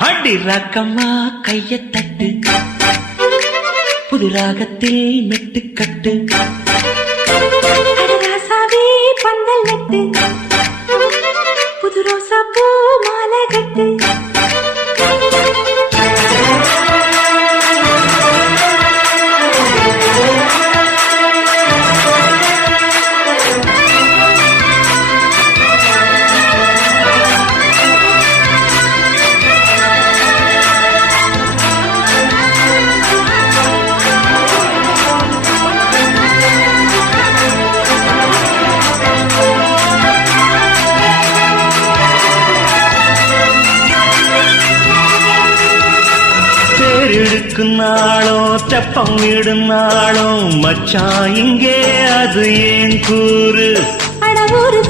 அடி ராக்கம்மா கைய தட்டு, புது ராகத்தில் மெட்டுக்கட்டு. ராசாவே பந்தல் நட்டு, புது ரோசா பூ மாலை கட்டு. நாளும் தெப்பம் விடுநாளும் மச்சான் இங்கே அது ஏன் கூறு. அடவூரு